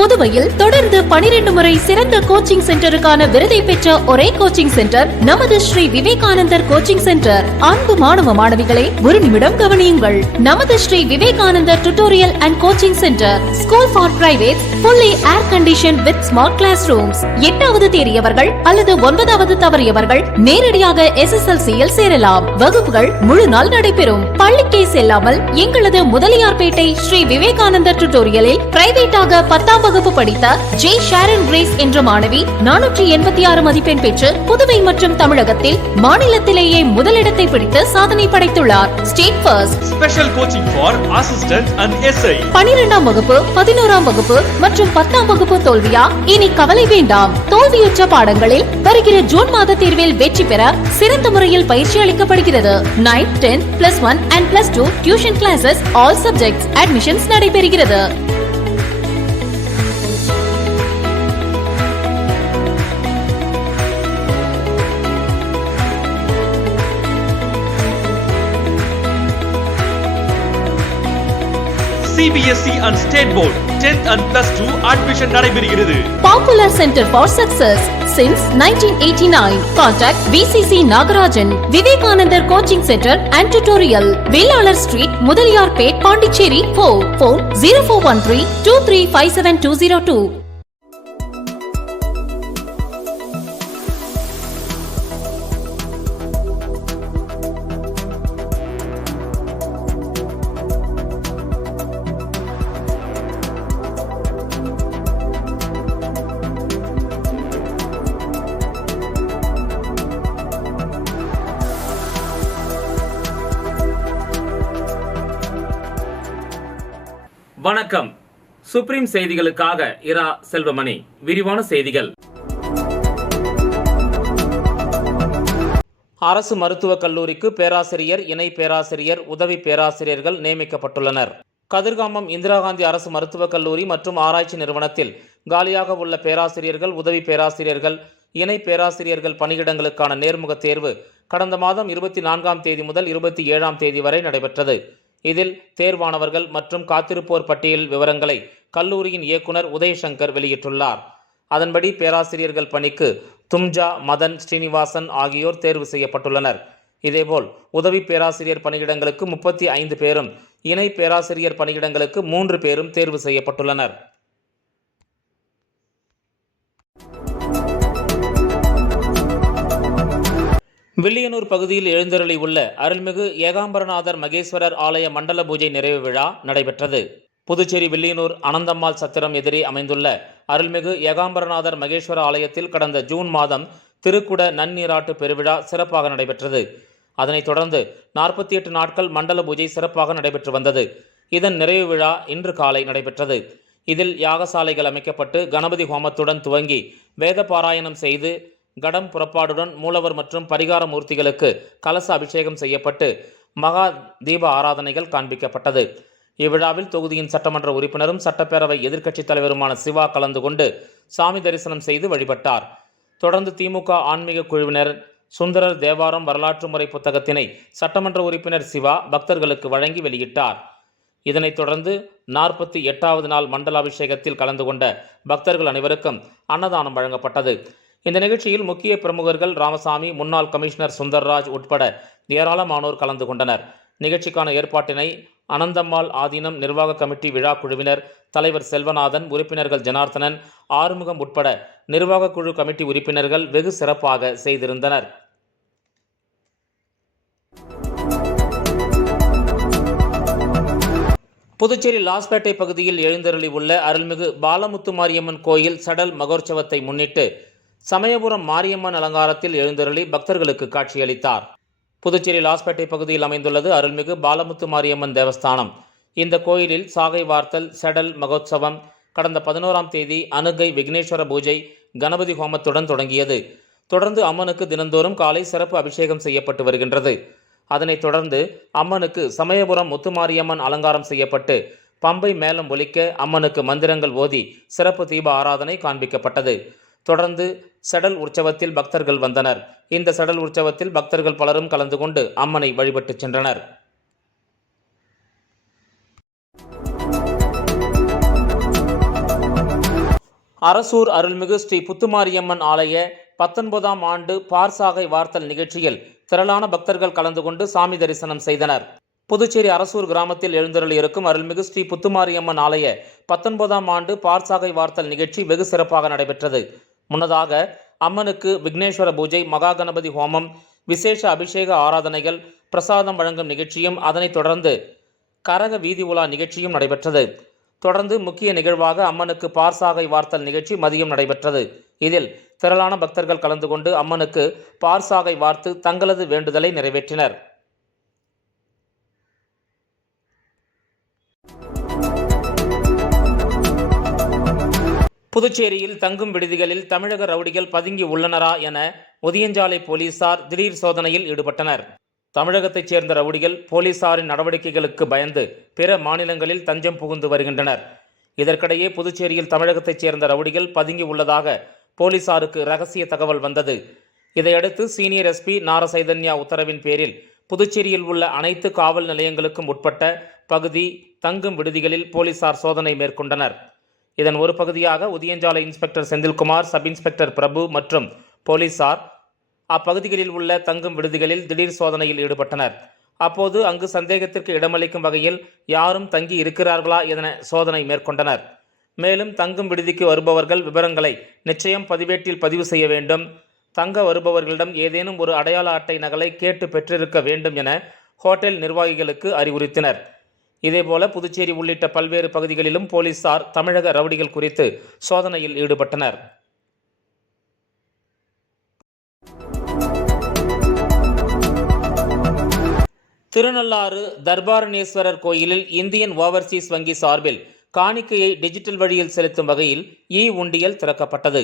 புதுவையில் தொடர்ந்து 12 முறை சிறந்த கோச்சிங் சென்டருக்கான விருதை பெற்ற ஒரே கோச்சிங் சென்டர் நமது ஸ்ரீ விவேகானந்தர் கோச்சிங் சென்டர். அன்பு மாணவ மாணவிகளே, ஒரு நிமிடம் கவனியுங்கள். நமது Shri Vivekanandar tutorial and coaching centre school for private, fully air conditioned with smart classrooms. 8வது தேறியவர்கள் அல்லது 9வது தவறியவர்கள் நேரடியாக SSLC-யில் சேரலாம். வகுப்புகள் முழு நாள் நடைபெறும். பள்ளிக்கே செல்லாமல் எங்களது முதலியார்பேட்டை ஸ்ரீ விவேகானந்தர் டியூட்டோரியலில் பிரைவேட்டாக 10ஆம் வகுப்பு படித்த ஜே ஷாரன் கிரேஸ் என்ற மாணவி 486 மதிப்பெண் பெற்று புதுவை மற்றும் தமிழகத்தில் மாநிலத்திலேயே முதலிடத்தை பிடித்து சாதனை படைத்துள்ளார். State first. Special coaching for assistant and SI. 12ஆம் வகுப்பு, 11ஆம் வகுப்பு மற்றும் 10ஆம் வகுப்பு தோல்வியா? இனி கவலை வேண்டாம். தோல்வியுற்ற பாடங்களில் வருகிற ஜூன் மாத தேர்வில் வெற்றி பெற சிறந்த முறையில் பயிற்சி அளிக்கப்படுகிறது. 9th, 10th, +1 and +2 tuition classes, all subjects admissions நடைபெறுகிறது. CBSE and State Board 10th and +2 admission நடைபெறுகிறது. Popular Center for Success since 1989. Contact VCC Nagarajan, Vivekanandar Coaching Center and Tutorial, Vellalar Street, Mudaliyarpet, Pondicherry. Phone 0413 2357 202. வணக்கம். Supreme செய்திகளுக்காக இரா செல்வமணி. விரிவான செய்திகள். அரசு மருத்துவக் கல்லூரிக்கு பேராசிரியர், இணை பேராசிரியர், உதவி பேராசிரியர்கள் நியமிக்கப்பட்டுள்ளனர். கதிர்காமம் இந்திரா காந்தி அரசு மருத்துவக் கல்லூரி மற்றும் ஆராய்ச்சி நிறுவனத்தில் காலியாக உள்ள பேராசிரியர்கள், உதவி பேராசிரியர்கள், இணை பேராசிரியர்கள் பணியிடங்களுக்கான நேர்முக தேர்வு கடந்த மாதம் 24ஆம் தேதி முதல் 27ஆம் தேதி வரை நடைபெற்றது. இதில் தேர்வானவர்கள் மற்றும் காத்திருப்போர் பட்டியல் விவரங்களை கல்லூரியின் இயக்குனர் உதயசங்கர் வெளியிட்டுள்ளார். அதன்படி பேராசிரியர்கள் பணிக்கு தும்ஜா, மதன், ஸ்ரீனிவாசன் ஆகியோர் தேர்வு செய்யப்பட்டுள்ளனர். இதேபோல் உதவி பேராசிரியர் பணியிடங்களுக்கு 35 பேரும், இணை பேராசிரியர் பணியிடங்களுக்கு 3 பேரும் தேர்வு செய்யப்பட்டுள்ளனர். வில்லியனூர் பகுதியில் எழுந்தருளி உள்ள அருள்மிகு ஏகாம்பரநாதர் மகேஸ்வரர் ஆலய மண்டல பூஜை நிறைவு விழா நடைபெற்றது. புதுச்சேரி வில்லியனூர் அனந்தம்மாள் சத்திரம் எதிரே அமைந்துள்ள அருள்மிகு ஏகாம்பரநாதர் மகேஸ்வர ஆலயத்தில் கடந்த ஜூன் மாதம் திருக்குட நன்னீராட்டு பெருவிழா சிறப்பாக நடைபெற்றது. அதனைத் தொடர்ந்து 48 நாட்கள் மண்டல பூஜை சிறப்பாக நடைபெற்று வந்தது. இதன் நிறைவு விழா இன்று காலை நடைபெற்றது. இதில் யாகசாலைகள் அமைக்கப்பட்டு கணபதி ஹோமத்துடன் துவங்கி வேத பாராயணம் செய்து கடம் புறப்பாடுடன் மூலவர் மற்றும் பரிகார மூர்த்திகளுக்கு கலச அபிஷேகம் செய்யப்பட்டு மகா தீப ஆராதனைகள் காண்பிக்கப்பட்டது. இவ்விழாவில் தொகுதியின் சட்டமன்ற உறுப்பினரும் சட்டப்பேரவை எதிர்க்கட்சித் தலைவருமான சிவா கலந்து கொண்டு சாமி தரிசனம் செய்து வழிபட்டார். தொடர்ந்து திமுக ஆன்மீக குழுவினர் சுந்தரர் தேவாரம் வரலாற்று முறை புத்தகத்தினை சட்டமன்ற உறுப்பினர் சிவா பக்தர்களுக்கு வழங்கி வெளியிட்டார். இதனைத் தொடர்ந்து 48வது நாள் மண்டல அபிஷேகத்தில் கலந்து கொண்ட பக்தர்கள் அனைவருக்கும் அன்னதானம் வழங்கப்பட்டது. இந்த நிகழ்ச்சியில் முக்கிய பிரமுகர்கள் ராமசாமி, முன்னாள் கமிஷனர் சுந்தர்ராஜ் உட்பட ஏராளமானோர் கலந்து கொண்டனர். நிகழ்ச்சிக்கான ஏற்பாட்டினை அனந்தம்மாள் ஆதீனம் நிர்வாக கமிட்டி விழா குழுவினர் தலைவர் செல்வநாதன், உறுப்பினர்கள் ஜனார்த்தனன், ஆறுமுகம் உட்பட நிர்வாக குழு கமிட்டி உறுப்பினர்கள் வெகு சிறப்பாக செய்திருந்தனர். புதுச்சேரி லாஸ்பேட்டை பகுதியில் எழுந்தருளி உள்ள அருள்மிகு பாலமுத்து மாரியம்மன் கோயில் சடல் மகோற்சவத்தை முன்னிட்டு சமயபுரம் மாரியம்மன் அலங்காரத்தில் எழுந்தருளி பக்தர்களுக்கு காட்சியளித்தார். புதுச்சேரி லாஸ்பேட்டை பகுதியில் அமைந்துள்ளது அருள்மிகு பாலமுத்து மாரியம்மன் தேவஸ்தானம். இந்த கோயிலில் சாகை வார்த்தல், செடல் மகோத்சவம் கடந்த 11ஆம் தேதி அனுகை விக்னேஸ்வர பூஜை, கணபதி ஹோமத்துடன் தொடங்கியது. தொடர்ந்து அம்மனுக்கு தினந்தோறும் காலை சிறப்பு அபிஷேகம் செய்யப்பட்டு வருகின்றது. அதனைத் தொடர்ந்து அம்மனுக்கு சமயபுரம் முத்துமாரியம்மன் அலங்காரம் செய்யப்பட்டு பம்பை மேளம் ஒலிக்க அம்மனுக்கு மந்திரங்கள் ஓதி சிறப்பு தீப ஆராதனை காண்பிக்கப்பட்டது. தொடர்ந்து சடல் உற்சவத்தில் பக்தர்கள் வந்தனர். இந்த சடல் உற்சவத்தில் பக்தர்கள் பலரும் கலந்து கொண்டு அம்மனை வழிபட்டு சென்றனர். அரசூர் அருள்மிகு ஸ்ரீ புத்துமாரியம்மன் ஆலய 19ஆம் ஆண்டு பார்சாகை வார்த்தல் நிகழ்ச்சியில் திரளான பக்தர்கள் கலந்து கொண்டு சாமி தரிசனம் செய்தனர். புதுச்சேரி அரசூர் கிராமத்தில் எழுந்தருளி இருக்கும் அருள்மிகு ஸ்ரீ புத்துமாரியம்மன் ஆலய 19ஆம் ஆண்டு பார்சாகை வார்த்தல் நிகழ்ச்சி வெகு சிறப்பாக நடைபெற்றது. முன்னதாக அம்மனுக்கு விக்னேஸ்வர பூஜை, மகா கணபதி ஹோமம், விசேஷ அபிஷேக ஆராதனைகள், பிரசாதம் வழங்கும் நிகழ்ச்சியும், அதனைத் தொடர்ந்து கரக வீதி உலா நிகழ்ச்சியும் நடைபெற்றது. தொடர்ந்து முக்கிய நிகழ்வாக அம்மனுக்கு பார்சாகை வார்த்தல் நிகழ்ச்சி மதியம் நடைபெற்றது. இதில் திரளான பக்தர்கள் கலந்து கொண்டு அம்மனுக்கு பார்சாகை வார்த்து தங்களது வேண்டுதலை நிறைவேற்றினர். புதுச்சேரியில் தங்கும் விடுதிகளில் தமிழக ரவுடிகள் பதுங்கி உள்ளனரா என ஒதியஞ்சாலை போலீசார் திடீர் சோதனையில் ஈடுபட்டனர். தமிழகத்தைச் சேர்ந்த ரவுடிகள் போலீசாரின் நடவடிக்கைகளுக்கு பயந்து பிற மாநிலங்களில் தஞ்சம் புகுந்து வருகின்றனர். இதற்கிடையே புதுச்சேரியில் தமிழகத்தைச் சேர்ந்த ரவுடிகள் பதுங்கி உள்ளதாக போலீசாருக்கு ரகசிய தகவல் வந்தது. இதையடுத்து சீனியர் எஸ்பி நாரசைதன்யா உத்தரவின் பேரில் புதுச்சேரியில் உள்ள அனைத்து காவல் நிலையங்களுக்கும் உட்பட்ட பகுதி தங்கும் விடுதிகளில் போலீசார் சோதனை மேற்கொண்டனர். இதன் ஒரு பகுதியாக உதியஞ்சாலை இன்ஸ்பெக்டர் செந்தில்குமார், சப் இன்ஸ்பெக்டர் பிரபு மற்றும் போலீசார் அப்பகுதிகளில் உள்ள தங்கும் விடுதிகளில் திடீர் சோதனையில் ஈடுபட்டனர். அப்போது அங்கு சந்தேகத்திற்கு இடமளிக்கும் வகையில் யாரும் தங்கி இருக்கிறார்களா என சோதனை மேற்கொண்டனர். மேலும் தங்கும் விடுதிக்கு வருபவர்கள் விவரங்களை நிச்சயம் பதிவேட்டில் பதிவு செய்ய வேண்டும், தங்க வருபவர்களிடம் ஏதேனும் ஒரு அடையாள அட்டை நகலை கேட்டு பெற்றிருக்க வேண்டும் என ஹோட்டல் நிர்வாகிகளுக்கு அறிவுறுத்தினர். இதேபோல புதுச்சேரி உள்ளிட்ட பல்வேறு பகுதிகளிலும் போலீசார் தமிழக ரவுடிகள் குறித்து சோதனையில் ஈடுபட்டனர். திருநள்ளாறு தர்பாரணேஸ்வரர் கோயிலில் இந்தியன் ஓவர்சீஸ் வங்கி சார்பில் காணிக்கையை டிஜிட்டல் வழியில் செலுத்தும் வகையில் உண்டியல் திறக்கப்பட்டது.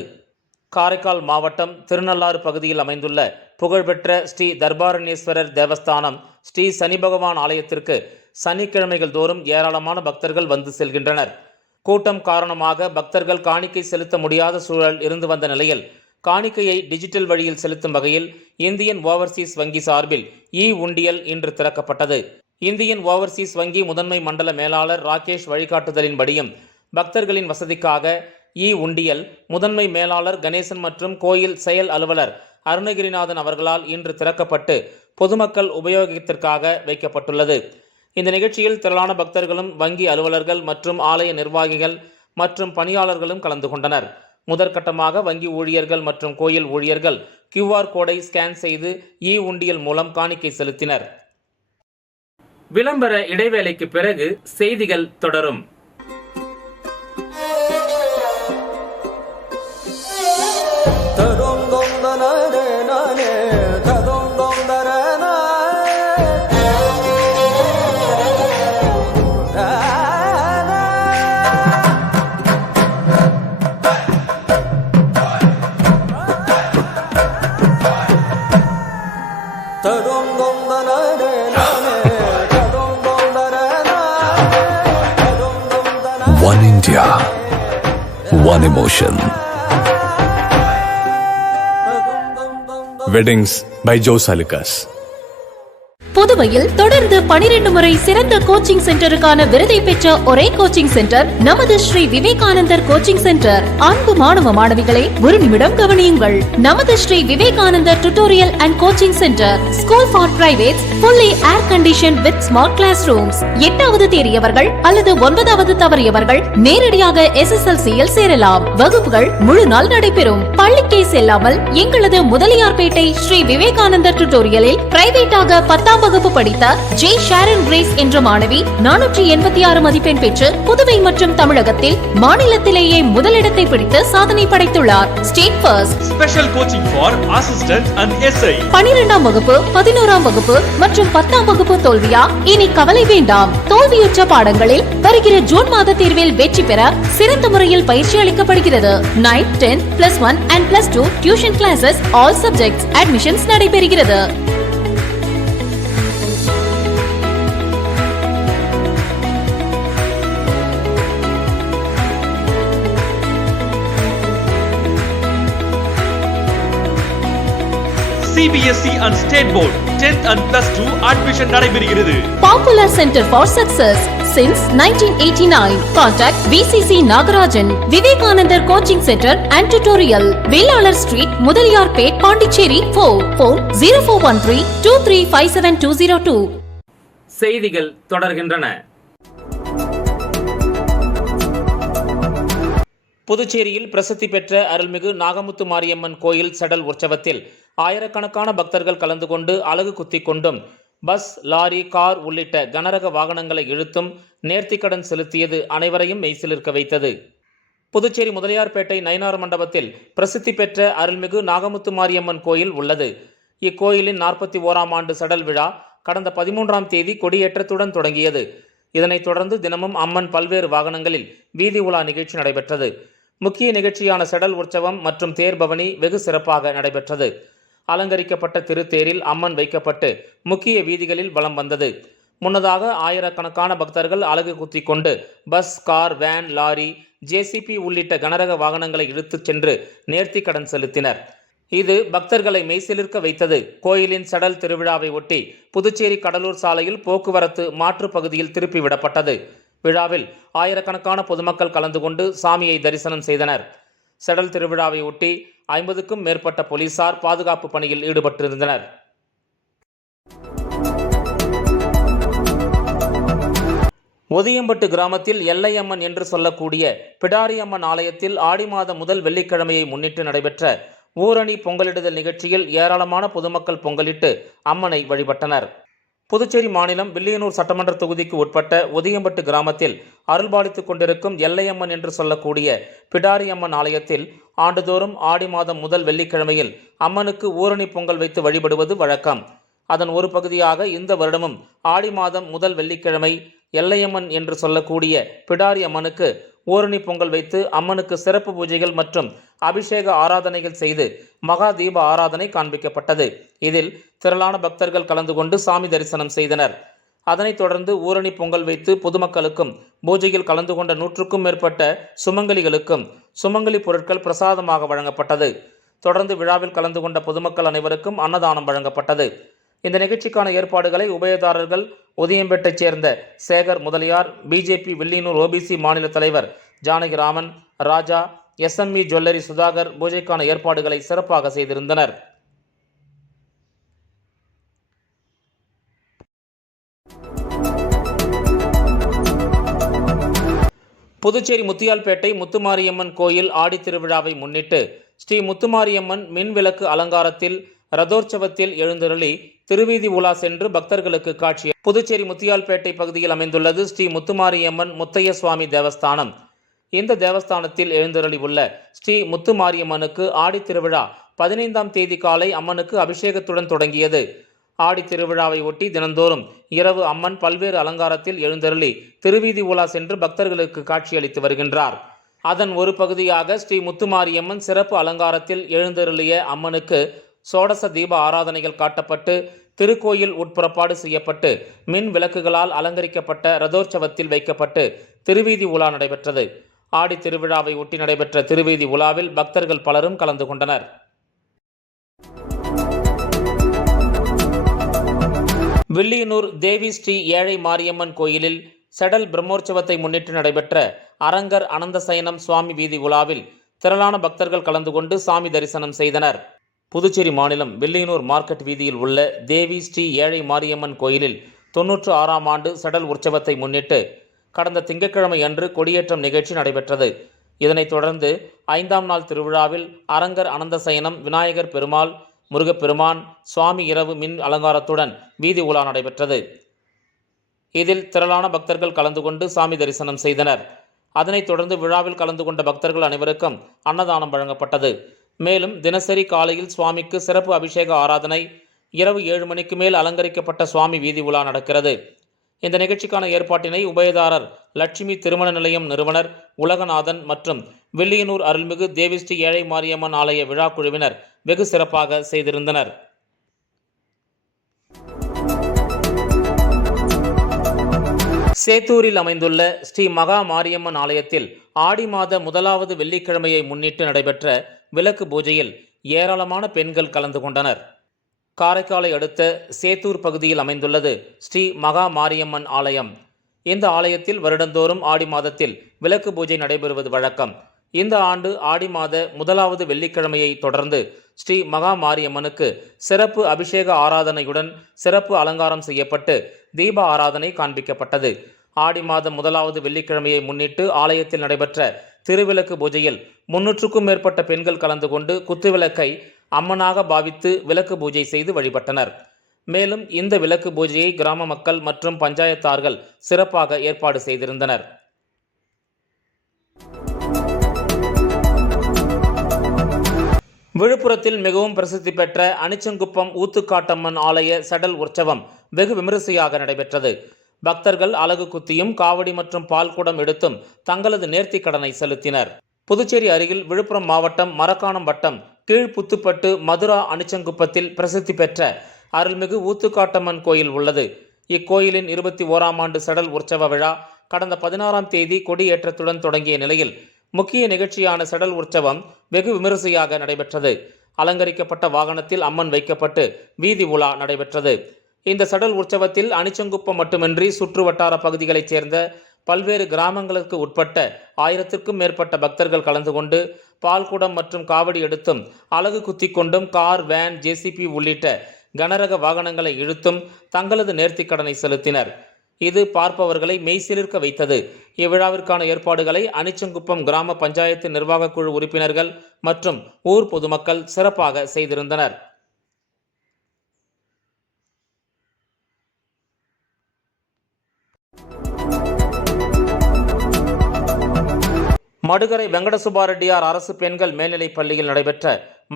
காரைக்கால் மாவட்டம் திருநள்ளாறு பகுதியில் அமைந்துள்ள புகழ்பெற்ற ஸ்ரீ தர்பாரணேஸ்வரர் தேவஸ்தானம் ஸ்ரீ சனி பகவான் ஆலயத்திற்கு சனிக்கிழமைகள் தோறும் ஏராளமான பக்தர்கள் வந்து செல்கின்றனர். கூட்டம் காரணமாக பக்தர்கள் காணிக்கை செலுத்த முடியாத சூழல் இருந்து வந்த நிலையில் காணிக்கையை டிஜிட்டல் வழியில் செலுத்தும் வகையில் இந்தியன் ஓவர்சீஸ் வங்கி சார்பில் உண்டியல் இன்று திறக்கப்பட்டது. இந்தியன் ஓவர்சீஸ் வங்கி முதன்மை மண்டல மேலாளர் ராகேஷ் வழிகாட்டுதலின்படியும் பக்தர்களின் வசதிக்காக உண்டியல் முதன்மை மேலாளர் கணேசன் மற்றும் கோயில் செயல் அலுவலர் அருணகிரிநாதன் அவர்களால் இன்று திறக்கப்பட்டு பொதுமக்கள் உபயோகத்திற்காக வைக்கப்பட்டுள்ளது. இந்த நிகழ்ச்சியில் திரளான பக்தர்களும் வங்கி அலுவலர்கள் மற்றும் ஆலய நிர்வாகிகள் மற்றும் பணியாளர்களும் கலந்து கொண்டனர். முதற்கட்டமாக வங்கி ஊழியர்கள் மற்றும் கோயில் ஊழியர்கள் QR கோடை ஸ்கேன் செய்து உண்டியல் மூலம் காணிக்கை செலுத்தினர். விளம்பர இடைவேளைக்கு பிறகு செய்திகள் தொடரும். One India, one emotion. Weddings by Joe Salukas. புதுவையில் தொடர்ந்து 12 முறை சிறந்த கோச்சிங் சென்டருக்கான விருதை பெற்ற ஒரே கோச்சிங் சென்டர் நமது ஸ்ரீ விவேகானந்தர் கோச்சிங் சென்டர். அன்பு மாணவ மாணவிகளே, ஒரு நிமிடம் கவனியுங்கள். நமது Shri Vivekanandar tutorial and coaching centre school for privates, fully air conditioned with smart classrooms. 8வது தேறியவர்கள் அல்லது 9வது தவறியவர்கள் நேரடியாக SSLC-யில் சேரலாம். வகுப்புகள் முழு நாள் நடைபெறும். பள்ளிக்கே செல்லாமல் எங்களது முதலியார்பேட்டை ஸ்ரீ விவேகானந்தர் டியூட்டோரியலில் பிரைவேட்டாக 10ஆம் வகுப்பு படித்த ஜே ஷாரன் கிரேஸ் என்ற மாணவி 486 மதிப்பெண் பெற்று புதுவை மற்றும் தமிழகத்தில் மாநிலத்திலேயே முதலிடத்தை பிடித்து சாதனை படைத்துள்ளார். State first. Special coaching for assistant and SI. 12ஆம் வகுப்பு, 11ஆம் வகுப்பு மற்றும் 10ஆம் வகுப்பு தோல்வியா? இனி கவலை வேண்டாம். தோல்வியுற்ற பாடங்களில் வருகிற ஜூன் மாத தேர்வில் வெற்றி பெற சிறந்த முறையில் பயிற்சி அளிக்கப்படுகிறது. 9th, 10th, +1 and +2 tuition classes, all subjects admissions நடைபெறுகிறது. CBSE and State Board 10th and +2 admission நடைபெறுகிறது. Popular Center for Success since 1989. Contact VCC Nagarajan, Vivekanandar coaching centre and tutorial, Vellalar street, Mudaliarpet, Pondicherry. Phone 0413-2357-202. செய்திகள் தொடர்கின்றன. புதுச்சேரியில் பிரசித்தி பெற்ற அருள்மிகு நாகமுத்து மாரியம்மன் கோயில் சடல் உற்சவத்தில் ஆயிரக்கணக்கான பக்தர்கள் கலந்து கொண்டு அலகு குத்திக் கொண்டும் பஸ், லாரி, கார் உள்ளிட்ட கனரக வாகனங்களை இழுத்தும் நேர்த்திக்கடன் செலுத்தியது அனைவரையும் மெய்சிலிர்க்க வைத்தது. புதுச்சேரி முதலியார்பேட்டை நயினார் மண்டபத்தில் பிரசித்தி பெற்ற அருள்மிகு நாகமுத்து மாரியம்மன் கோயில் உள்ளது. இக்கோயிலின் 41ஆம் ஆண்டு சடல் விழா கடந்த 13ஆம் தேதி கொடியேற்றத்துடன் தொடங்கியது. இதனைத் தொடர்ந்து தினமும் அம்மன் பல்வேறு வாகனங்களில் வீதி உலா நிகழ்ச்சி நடைபெற்றது. முக்கிய நிகழ்ச்சியான சடல் உற்சவம் மற்றும் தேர்பவனி வெகு சிறப்பாக நடைபெற்றது. அலங்கரிக்கப்பட்ட திருத்தேரில் அம்மன் வைக்கப்பட்டு முக்கிய வீதிகளில் வலம் வந்தது. முன்னதாக ஆயிரக்கணக்கான பக்தர்கள் அலகு குத்திக் கொண்டு bus, car, van, lorry, JCB உள்ளிட்ட கனரக வாகனங்களை இழுத்துச் சென்று நேர்த்தி கடன் செலுத்தினர். இது பக்தர்களை மெய்சிலிர்க்க வைத்தது. கோயிலின் சடல் திருவிழாவை ஒட்டி புதுச்சேரி கடலூர் சாலையில் போக்குவரத்து மாற்று பகுதியில் திருப்பி விடப்பட்டது. விழாவில் ஆயிரக்கணக்கான பொதுமக்கள் கலந்து கொண்டு சாமியை தரிசனம் செய்தனர். சடல் திருவிழாவை ஒட்டி 50க்கும் மேற்பட்ட போலீசார் பாதுகாப்பு பணியில் ஈடுபட்டிருந்தனர். ஒதியம்பட்டு கிராமத்தில் எல்லையம்மன் என்று சொல்லக்கூடிய பிடாரியம்மன் ஆலயத்தில் ஆடி மாத முதல் வெள்ளிக்கிழமையை முன்னிட்டு நடைபெற்ற ஊரணி பொங்கலிடுதல் நிகழ்ச்சியில் ஏராளமான பொதுமக்கள் பொங்கலிட்டு அம்மனை வழிபட்டனர். புதுச்சேரி மாநிலம் வில்லியனூர் சட்டமன்ற தொகுதிக்கு உட்பட்ட ஒதியம்பட்டு கிராமத்தில் அருள்பாலித்துக் கொண்டிருக்கும் எல்லையம்மன் என்று சொல்லக்கூடிய பிடாரியம்மன் ஆலயத்தில் ஆண்டுதோறும் ஆடி மாதம் முதல் வெள்ளிக்கிழமையில் அம்மனுக்கு ஊரணி பொங்கல் வைத்து வழிபடுவது வழக்கம். அதன் ஒரு பகுதியாக இந்த வருடமும் ஆடி மாதம் முதல் வெள்ளிக்கிழமை எல்லையம்மன் என்று சொல்லக்கூடிய பிடாரி அம்மனுக்கு ஊரணி பொங்கல் வைத்து அம்மனுக்கு சிறப்பு பூஜைகள் மற்றும் அபிஷேக ஆராதனைகள் செய்து மகா தீப ஆராதனை காண்பிக்கப்பட்டது. இதில் திரளான பக்தர்கள் கலந்து கொண்டு சாமி தரிசனம் செய்தனர். அதனைத் தொடர்ந்து ஊரணி பொங்கல் வைத்து பொதுமக்களுக்கும் பூஜையில் கலந்து கொண்ட 100க்கும் மேற்பட்ட சுமங்கலிகளுக்கும் சுமங்கலி பொருட்கள் பிரசாதமாக வழங்கப்பட்டது. தொடர்ந்து விழாவில் கலந்து கொண்ட பொதுமக்கள் அனைவருக்கும் அன்னதானம் வழங்கப்பட்டது. இந்த நிகழ்ச்சிக்கான ஏற்பாடுகளை உபயதாரர்கள் ஒதியம்பேட்டைச் சேர்ந்த சேகர் முதலியார், பிஜேபி வில்லியனூர் ஓபிசி மாநில தலைவர் ஜானகிராமன், ராஜா, SME ஜுவல்லரி சுதாகர் பூஜைக்கான ஏற்பாடுகளை சிறப்பாக செய்திருந்தனர். புதுச்சேரி முத்தியால்பேட்டை முத்துமாரியம்மன் கோயில் ஆடி திருவிழாவை முன்னிட்டு ஸ்ரீ முத்துமாரியம்மன் மின் விளக்கு அலங்காரத்தில் ரதோற்சவத்தில் எழுந்தருளி திருவீதி உலா சென்று பக்தர்களுக்கு காட்சி. புதுச்சேரி முத்தியால்பேட்டை பகுதியில் அமைந்துள்ளது ஸ்ரீ முத்துமாரியம்மன் முத்தைய சுவாமி தேவஸ்தானம். இந்த தேவஸ்தானத்தில் எழுந்தருளி உள்ள ஸ்ரீ முத்துமாரியம்மனுக்கு ஆடி திருவிழா 15ஆம் தேதி காலை அம்மனுக்கு அபிஷேகத்துடன் தொடங்கியது. ஆடி திருவிழாவை ஒட்டி தினந்தோறும் இரவு அம்மன் பல்வேறு அலங்காரத்தில் எழுந்தருளி திருவீதி உலா சென்று பக்தர்களுக்கு காட்சியளித்து வருகின்றார். அதன் ஒரு பகுதியாக ஸ்ரீ முத்துமாரியம்மன் சிறப்பு அலங்காரத்தில் எழுந்தருளிய அம்மனுக்கு சோடச தீப ஆராதனைகள் காட்டப்பட்டு திருக்கோயில் உட்புறப்பாடு செய்யப்பட்டு மின் விளக்குகளால் அலங்கரிக்கப்பட்ட ரதோற்சவத்தில் வைக்கப்பட்டு திருவீதி உலா நடைபெற்றது. ஆடி திருவிழாவை ஒட்டி நடைபெற்ற திருவீதி உலாவில் பக்தர்கள் பலரும் கலந்து கொண்டனர். வில்லியனூர் தேவி ஸ்ரீ ஏழை மாரியம்மன் கோயிலில் சடல் பிரம்மோற்சவத்தை முன்னிட்டு நடைபெற்ற அரங்கர் அனந்தசயனம் சுவாமி வீதி உலாவில் திரளான பக்தர்கள் கலந்து கொண்டு சாமி தரிசனம் செய்தனர். புதுச்சேரி மாநிலம் வில்லியனூர் மார்க்கெட் வீதியில் உள்ள தேவி ஸ்ரீ ஏழை மாரியம்மன் கோயிலில் 96ஆம் ஆண்டு சடல் உற்சவத்தை முன்னிட்டு கடந்த திங்கட்கிழமை அன்று கொடியேற்றம் நிகழ்ச்சி நடைபெற்றது. இதனைத் தொடர்ந்து 5ஆம் நாள் திருவிழாவில் அரங்கர் அனந்தசயனம், விநாயகர் பெருமாள், முருகப்பெருமான், சுவாமி இரவு மின் அலங்காரத்துடன் வீதி உலா நடைபெற்றது. இதில் திரளான பக்தர்கள் கலந்து கொண்டு சாமி தரிசனம் செய்தனர். அதனைத் தொடர்ந்து விழாவில் கலந்து கொண்ட பக்தர்கள் அனைவருக்கும் அன்னதானம் வழங்கப்பட்டது. மேலும் தினசரி காலையில் சுவாமிக்கு சிறப்பு அபிஷேக ஆராதனை, இரவு 7 மணிக்கு மேல் அலங்கரிக்கப்பட்ட சுவாமி வீதி உலா நடக்கிறது. இந்த நிகழ்ச்சிக்கான ஏற்பாட்டினை உபயதாரர் லட்சுமி திருமண நிலையம் நிறுவனர் உலகநாதன் மற்றும் வில்லியனூர் அருள்மிகு தேவி ஸ்ரீ ஏழை மாரியம்மன் ஆலய விழா குழுவினர் வெகு சிறப்பாக செய்திருந்தனர். சேத்தூரில் அமைந்துள்ள ஸ்ரீ மகா மாரியம்மன் ஆலயத்தில் ஆடி மாத முதலாவது வெள்ளிக்கிழமையை முன்னிட்டு நடைபெற்ற விளக்கு பூஜையில் ஏராளமான பெண்கள் கலந்து கொண்டனர். காரைக்காலை அடுத்த சேத்தூர் பகுதியில் அமைந்துள்ளது ஸ்ரீ மகா மாரியம்மன் ஆலயம். இந்த ஆலயத்தில் வருடந்தோறும் ஆடி மாதத்தில் விளக்கு பூஜை நடைபெறுவது வழக்கம். இந்த ஆண்டு ஆடி மாத முதலாவது வெள்ளிக்கிழமையை தொடர்ந்து ஸ்ரீ மகா மாரியம்மனுக்கு சிறப்பு அபிஷேக ஆராதனையுடன் சிறப்பு அலங்காரம் செய்யப்பட்டு தீப ஆராதனை காண்பிக்கப்பட்டது. ஆடி மாதம் முதலாவது வெள்ளிக்கிழமையை முன்னிட்டு ஆலயத்தில் நடைபெற்ற திருவிளக்கு பூஜையில் 300க்கும் மேற்பட்ட பெண்கள் கலந்து கொண்டு குத்துவிளக்கை அம்மனாக பாவித்து விளக்கு பூஜை செய்து வழிபட்டனர். மேலும் இந்த விளக்கு பூஜையை கிராம மக்கள் மற்றும் பஞ்சாயத்தார்கள் சிறப்பாக ஏற்பாடு செய்திருந்தனர். விழுப்புரத்தில் மிகவும் பிரசித்தி பெற்ற அனிச்சங்குப்பம் ஊத்துக்காட்டம்மன் ஆலய சடல் உற்சவம் வெகு விமரிசையாக நடைபெற்றது. பக்தர்கள் அலகு குத்தியும் காவடி மற்றும் பால்குடம் எடுத்தும் தங்களது நேர்த்திக் கடனை செலுத்தினர். புதுச்சேரி அருகில் விழுப்புரம் மாவட்டம் மரக்காணம் வட்டம் கீழ்புத்துப்பட்டு மதுரா அனிச்சங்குப்பத்தில் பிரசித்தி பெற்ற அருள்மிகு ஊத்துக்காட்டம்மன் கோயில் உள்ளது. இக்கோயிலின் 21ஆம் ஆண்டு சடல் உற்சவ விழா கடந்த 16ஆம் தேதி கொடியேற்றத்துடன் தொடங்கிய நிலையில் முக்கிய நிகழ்ச்சியான சடல் உற்சவம் வெகு விமரிசையாக நடைபெற்றது. அலங்கரிக்கப்பட்ட வாகனத்தில் அம்மன் வைக்கப்பட்டு வீதி உலா நடைபெற்றது. இந்த சடல் உற்சவத்தில் அனிச்சங்குப்பம் மட்டுமின்றி சுற்று வட்டார பகுதிகளைச் சேர்ந்த பல்வேறு கிராமங்களுக்கு உட்பட்ட 1000க்கும் மேற்பட்ட பக்தர்கள் கலந்து கொண்டு பால்குடம் மற்றும் காவடி எடுத்தும் அலகு குத்தி கொண்டும் கார், வேன், ஜேசிபி உள்ளிட்ட கனரக வாகனங்களை இழுத்தும் தங்களது நேர்த்திக் கடனை செலுத்தினர். இது பார்ப்பவர்களை மெய்சிலிர்க்க வைத்தது. இவ்விழாவிற்கான ஏற்பாடுகளை அனிச்சங்குப்பம் கிராம பஞ்சாயத்து நிர்வாக குழு உறுப்பினர்கள் மற்றும் ஊர் பொதுமக்கள் சிறப்பாக செய்திருந்தனர். மடுகரை வெங்கடசுப்பாரெட்டியார் அரசு பெண்கள் மேல்நிலைப் பள்ளியில் நடைபெற்ற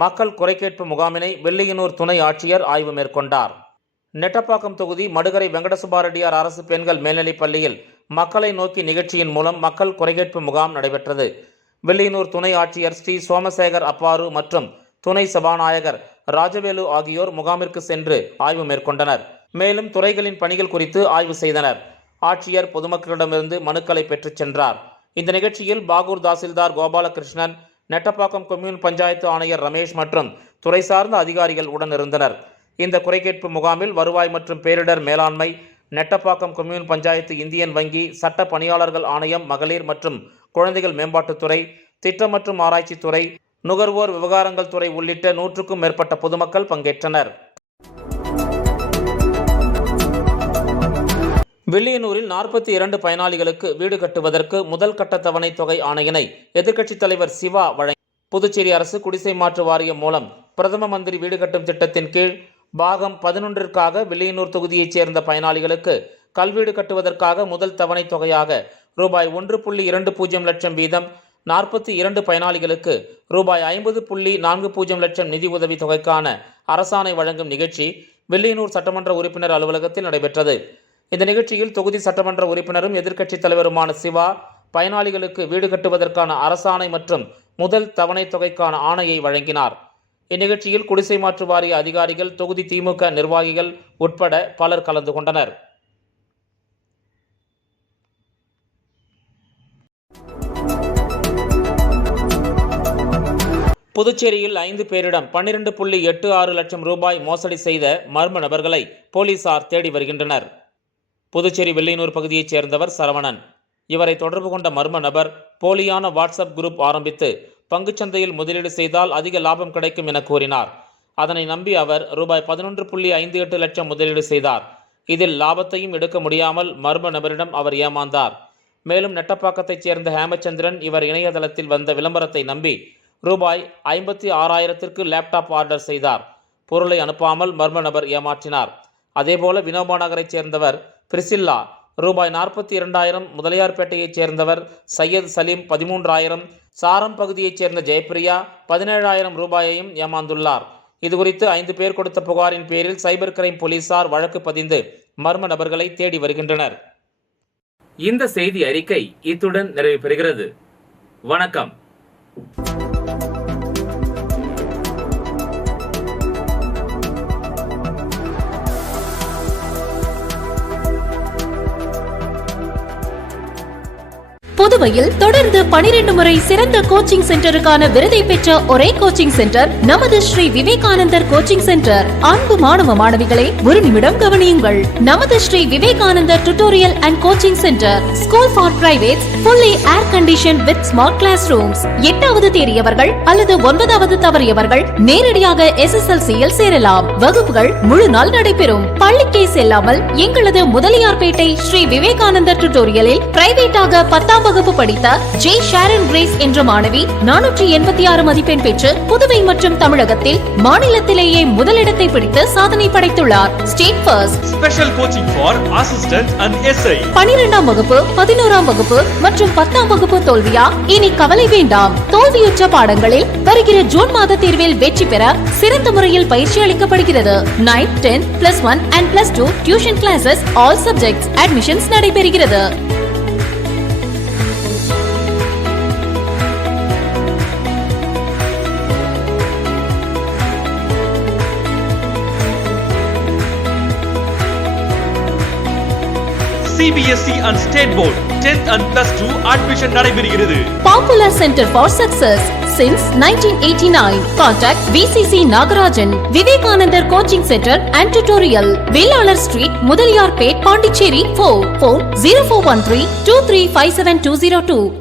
மக்கள் குறைகேட்பு முகாமினை வெள்ளியனூர் துணை ஆட்சியர் ஆய்வு மேற்கொண்டார். நெட்டப்பாக்கம் தொகுதி மடுகரை வெங்கடசுப்பாரெட்டியார் அரசு பெண்கள் மேல்நிலைப் பள்ளியில் மக்களை நோக்கி நிகழ்ச்சியின் மூலம் மக்கள் குறைகேட்பு முகாம் நடைபெற்றது. வெள்ளியனூர் துணை ஆட்சியர் ஸ்ரீ சோமசேகர் அப்பாரு மற்றும் துணை சபாநாயகர் ராஜவேலு ஆகியோர் முகாமிற்கு சென்று ஆய்வு மேற்கொண்டனர். மேலும் துறைகளின் பணிகள் குறித்து ஆய்வு செய்தனர். ஆட்சியர் பொதுமக்களிடமிருந்து மனுக்களை பெற்றுச் சென்றார். இந்த நிகழ்ச்சியில் பாகூர் தாசில்தார் கோபாலகிருஷ்ணன், நெட்டப்பாக்கம் கொம்யூன் பஞ்சாயத்து ஆணையர் ரமேஷ் மற்றும் துறை சார்ந்த அதிகாரிகள் உடனிருந்தனர். இந்த குறைகேட்பு முகாமில் வருவாய் மற்றும் பேரிடர் மேலாண்மை, நெட்டப்பாக்கம் கொம்யூன் பஞ்சாயத்து இந்தியன் வங்கி, சட்ட பணியாளர்கள் ஆணையம், மகளிர் மற்றும் குழந்தைகள் மேம்பாட்டுத்துறை, திட்டம் மற்றும் ஆராய்ச்சித்துறை, நுகர்வோர் விவகாரங்கள் துறை உள்ளிட்ட 100க்கும் மேற்பட்ட பொதுமக்கள் பங்கேற்றனர். வெள்ளியனூரில் 42 பயனாளிகளுக்கு வீடு கட்டுவதற்கு முதல் கட்ட தவணை தொகை ஆணையினை எதிர்க்கட்சித் தலைவர் சிவா வழங்கி புதுச்சேரி அரசு குடிசை மாற்று வாரியம் மூலம் பிரதம மந்திரி வீடு கட்டும் திட்டத்தின் கீழ் பாகம் 11ற்காக வெள்ளியனூர் தொகுதியைச் சேர்ந்த பயனாளிகளுக்கு கல்வீடு கட்டுவதற்காக முதல் தவணை தொகையாக ரூபாய் 1.20 லட்சம் வீதம் 42 பயனாளிகளுக்கு ரூபாய் 50.40 லட்சம் நிதி உதவி தொகைக்கான அரசாணை வழங்கும் நிகழ்ச்சி வெள்ளியனூர் சட்டமன்ற உறுப்பினர் அலுவலகத்தில் நடைபெற்றது. இந்த நிகழ்ச்சியில் தொகுதி சட்டமன்ற உறுப்பினரும் எதிர்க்கட்சித் தலைவருமான சிவா பயனாளிகளுக்கு வீடு கட்டுவதற்கான அரசாணை மற்றும் முதல் தவணை தொகைக்கான ஆணையை வழங்கினார். இந்நிகழ்ச்சியில் குடிசை மாற்று வாரிய அதிகாரிகள், தொகுதி திமுக நிர்வாகிகள் உட்பட பலர் கலந்து கொண்டனர். புதுச்சேரியில் 5 பேரிடம் 12.86 லட்சம் ரூபாய் மோசடி செய்த மர்ம நபர்களை போலீசார் தேடி வருகின்றனர். புதுச்சேரி வெள்ளியனூர் பகுதியைச் சேர்ந்தவர் சரவணன். இவரை தொடர்பு கொண்ட மர்ம நபர் போலியான வாட்ஸ்அப் குரூப் ஆரம்பித்து பங்குச்சந்தையில் முதலீடு செய்தால் அதிக லாபம் கிடைக்கும் என கூறினார். அதனை நம்பி அவர் ரூபாய் 11.58 லட்சம் முதலீடு செய்தார். இதில் லாபத்தையும் எடுக்க முடியாமல் மர்ம நபரிடம் அவர் ஏமாந்தார். மேலும் நெட்டப்பாக்கத்தைச் சேர்ந்த ஹேமச்சந்திரன் இவர் இணையதளத்தில் வந்த விளம்பரத்தை நம்பி ரூபாய் 56,000ற்கு லேப்டாப் ஆர்டர் செய்தார். பொருளை அனுப்பாமல் மர்ம நபர் ஏமாற்றினார். அதேபோல வினோபா நகரைச் சேர்ந்தவர் பிரிசில்லா ரூபாய் 42,000, முதலியார்பேட்டையைச் சேர்ந்தவர் சையத் சலீம் 13,000, சாரம் பகுதியைச் சேர்ந்த ஜெயப்பிரியா 17,000 ரூபாயையும் ஏமாந்துள்ளார். இதுகுறித்து 5 பேர் கொடுத்த புகாரின் பேரில் சைபர் கிரைம் போலீசார் வழக்கு பதிந்து மர்ம நபர்களை தேடி வருகின்றனர். இந்த செய்தி அறிக்கை இத்துடன் நிறைவு பெறுகிறது. வணக்கம். புதுவையில் தொடர்ந்து 12 முறை சிறந்த கோச்சிங் சென்டருக்கான விருதை பெற்ற ஒரே கோச்சிங் சென்டர் நமது ஸ்ரீ விவேகானந்தர் கோச்சிங் சென்டர். அன்பு மாணவ மாணவிகளை ஒரு நிமிடம் கவனியுங்கள். நமது Shri Vivekanandar tutorial and coaching centre school for privates, fully air conditioned with smart classrooms. 8வது தேறியவர்கள் அல்லது 9வது தவறியவர்கள் நேரடியாக SSLC-யில் சேரலாம். வகுப்புகள் முழு நாள் நடைபெறும். பள்ளிக்கே செல்லாமல் எங்களது முதலியார்பேட்டை ஸ்ரீ விவேகானந்தர் டியூட்டோரியலில் பிரைவேட்டாக 10ஆம் வகுப்பு படித்த ஜே ஷாரன் கிரேஸ் என்ற மாணவி 486 மதிப்பெண் பெற்று புதுவை மற்றும் தமிழகத்தில் மாநிலத்திலேயே முதலிடத்தை பிடித்து சாதனை படைத்துள்ளார். State first. Special coaching for assistant and SI. 12ஆம் வகுப்பு, 11ஆம் வகுப்பு மற்றும் 10ஆம் வகுப்பு தோல்வியா? இனி கவலை வேண்டாம். தோல்வியுற்ற பாடங்களில் வருகிற ஜூன் மாத தேர்வில் வெற்றி பெற சிறந்த முறையில் பயிற்சி அளிக்கப்படுகிறது. 9th, 10th, +1 and +2 tuition classes, all subjects admissions நடைபெறுகிறது. CBSE and State Board 10th and +2 admission நடைபெறுகிறது. Popular Center for Success since 1989. Contact VCC Nagarajan, Vivekanandar Coaching Center and Tutorial, Vellalar Street, Mudaliyarpet, Pondicherry 4. Phone 0413 2357 202.